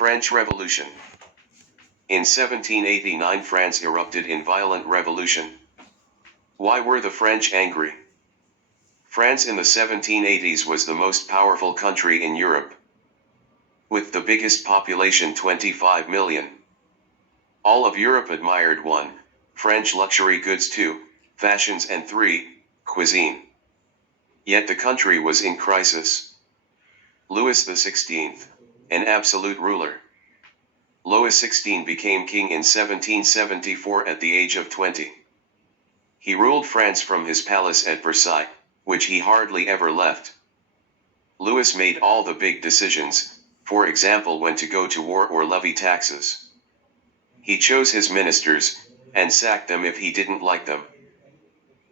French Revolution. In 1789 France erupted in violent revolution. Why were the French angry? France in the 1780s was the most powerful country in Europe, with the biggest population 25 million. All of Europe admired 1. French luxury goods, 2. Fashions, and 3. Cuisine. Yet the country was in crisis. Louis XVI, an absolute ruler. Louis XVI became king in 1774 at the age of 20. He ruled France from his palace at Versailles, which he hardly ever left. Louis made all the big decisions, for example when to go to war or levy taxes. He chose his ministers, and sacked them if he didn't like them.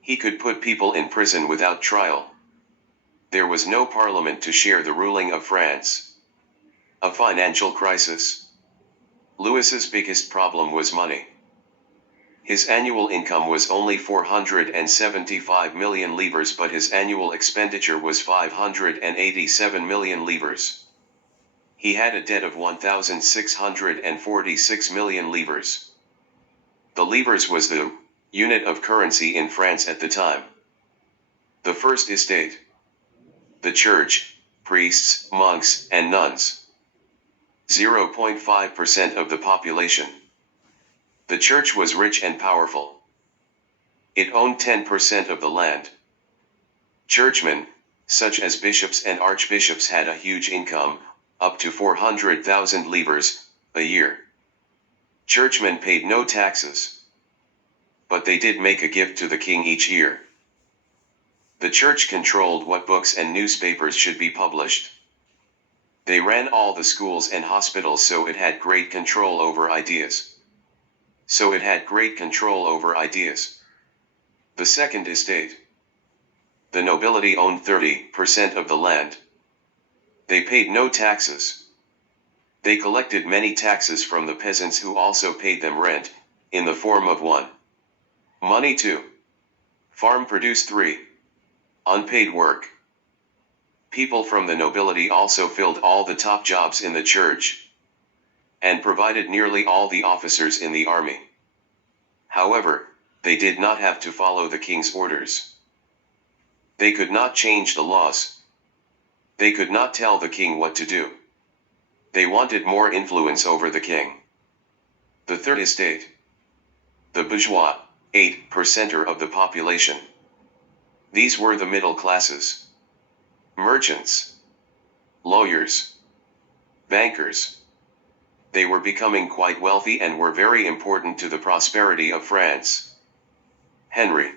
He could put people in prison without trial. There was no parliament to share the ruling of France. A financial crisis. Louis's biggest problem was money. His annual income was only 475 million livres, but his annual expenditure was 587 million livres. He had a debt of 1,646 million livres. The livres was the unit of currency in France at the time. The first estate. The church, priests, monks, and nuns. 0.5% of the population. The church was rich and powerful. It owned 10% of the land. Churchmen, such as bishops and archbishops, had a huge income, up to 400,000 livres a year. Churchmen paid no taxes, but they did make a gift to the king each year. The church controlled what books and newspapers should be published. They ran all the schools and hospitals, so it had great control over ideas. The second estate. The nobility owned 30% of the land. They paid no taxes. They collected many taxes from the peasants, who also paid them rent, in the form of 1. Money, 2. Farm produce, 3. Unpaid work. People from the nobility also filled all the top jobs in the church, and provided nearly all the officers in the army. However, they did not have to follow the king's orders. They could not change the laws. They could not tell the king what to do. They wanted more influence over the king. The third estate. The bourgeois, 8% of the population. These were the middle classes. Merchants, lawyers, bankers. They were becoming quite wealthy and were very important to the prosperity of France. Henry.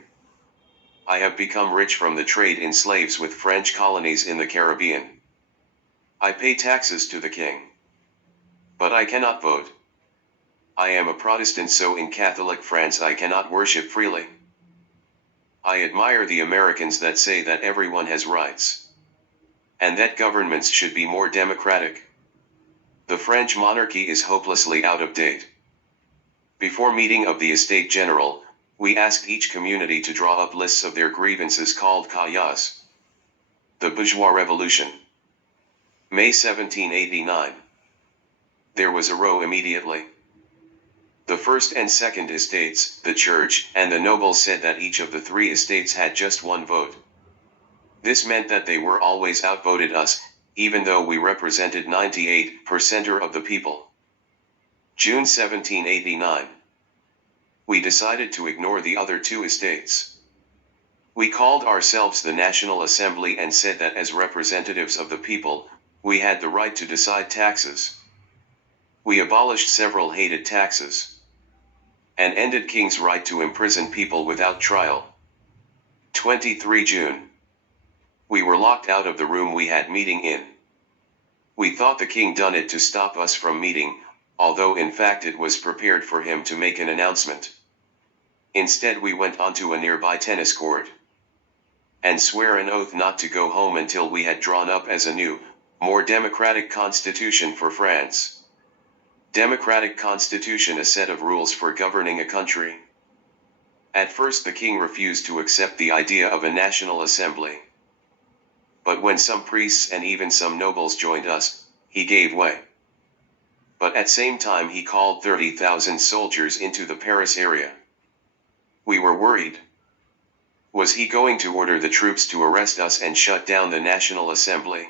I have become rich from the trade in slaves with French colonies in the Caribbean. I pay taxes to the king, but I cannot vote. I am a Protestant, so in Catholic France I cannot worship freely. I admire the Americans that say that everyone has rights, and that governments should be more democratic. The French monarchy is hopelessly out of date. Before meeting of the Estate General, we asked each community to draw up lists of their grievances, called cahiers. The Bourgeois Revolution. May 1789. There was a row immediately. The first and second estates, the church, and the nobles said that each of the 3 estates had just 1 vote. This meant that they were always outvoted us, even though we represented 98% of the people. June 1789. We decided to ignore the other 2 estates. We called ourselves the National Assembly and said that as representatives of the people, we had the right to decide taxes. We abolished several hated taxes, and ended king's right to imprison people without trial. 23 June. We were locked out of the room we had meeting in. We thought the king done it to stop us from meeting, although in fact it was prepared for him to make an announcement. Instead we went onto a nearby tennis court, and swear an oath not to go home until we had drawn up as a new, more democratic constitution for France. Democratic constitution, a set of rules for governing a country. At first the king refused to accept the idea of a national assembly. But when some priests and even some nobles joined us, he gave way. but at same time he called 30,000 soldiers into the Paris area. We were worried. Was he going to order the troops to arrest us and shut down the National Assembly?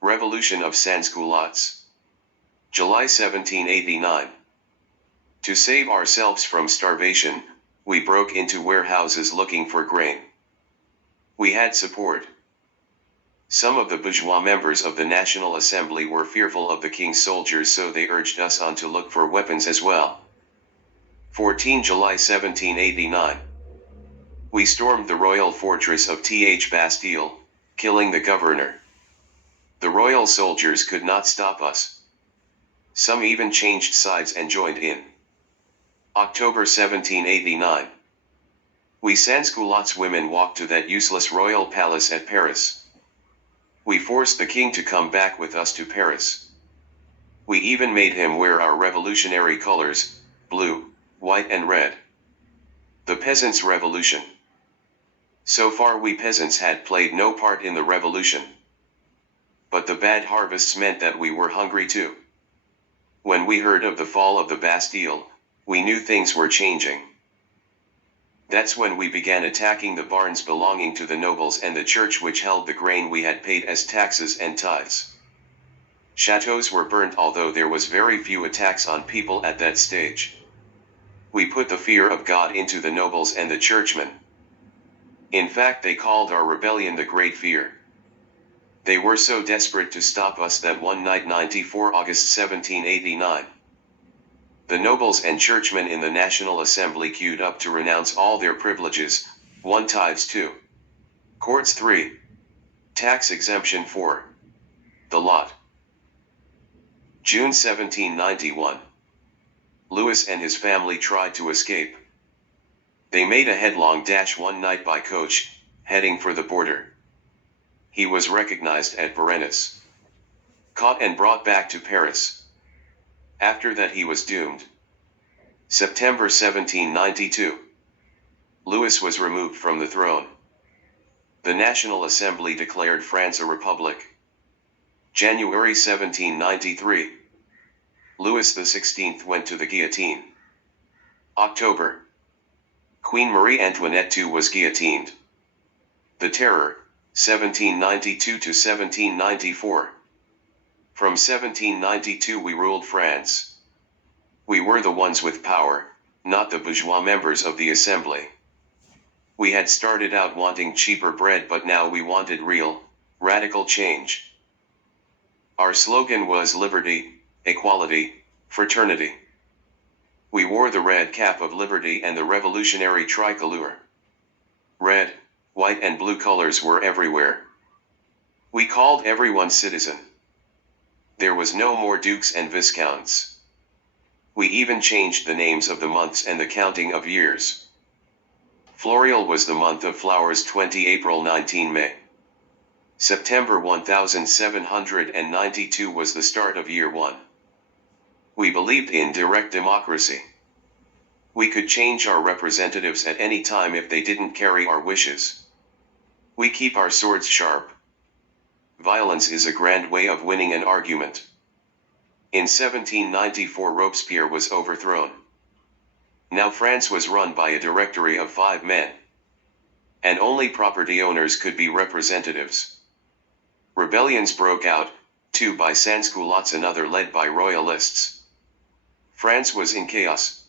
Revolution of Sans-Culottes. July 1789. To save ourselves from starvation, we broke into warehouses looking for grain. We had support. Some of the bourgeois members of the National Assembly were fearful of the king's soldiers, so they urged us on to look for weapons as well. 14 July 1789. We stormed the royal fortress of Bastille, killing the governor. The royal soldiers could not stop us. Some even changed sides and joined in. October 1789. We sans-culottes women walked to that useless royal palace at Paris. We forced the king to come back with us to Paris. We even made him wear our revolutionary colors, blue, white and red. The peasants' revolution. So far we peasants had played no part in the revolution. But the bad harvests meant that we were hungry too. When we heard of the fall of the Bastille, we knew things were changing. That's when we began attacking the barns belonging to the nobles and the church which held the grain we had paid as taxes and tithes. Chateaus were burnt, although there was very few attacks on people at that stage. We put the fear of God into the nobles and the churchmen. In fact, they called our rebellion the Great Fear. They were so desperate to stop us that one night, 94 August 1789, the nobles and churchmen in the National Assembly queued up to renounce all their privileges, 1 tithes 2, courts 3, tax exemption 4, the lot. June 1791. Louis and his family tried to escape. They made a headlong dash one night by coach, heading for the border. He was recognized at Varennes, caught and brought back to Paris. After that he was doomed. September 1792. Louis was removed from the throne. The National Assembly declared France a republic. January 1793. Louis XVI went to the guillotine. October. Queen Marie Antoinette too was guillotined. The Terror, 1792 to 1794. From 1792 we ruled France. We were the ones with power, not the bourgeois members of the assembly. We had started out wanting cheaper bread, but now we wanted real, radical change. Our slogan was liberty, equality, fraternity. We wore the red cap of liberty and the revolutionary tricolor. Red, white and blue colors were everywhere. We called everyone citizen. There was no more dukes and viscounts. We even changed the names of the months and the counting of years. Floréal was the month of flowers, 20 April 19 May. September 1792 was the start of year 1. We believed in direct democracy. We could change our representatives at any time if they didn't carry our wishes. We keep our swords sharp. Violence is a grand way of winning an argument. In 1794 Robespierre was overthrown. Now France was run by a directory of 5 men. And only property owners could be representatives. Rebellions broke out, 2 by sans-culottes, another led by royalists. France was in chaos.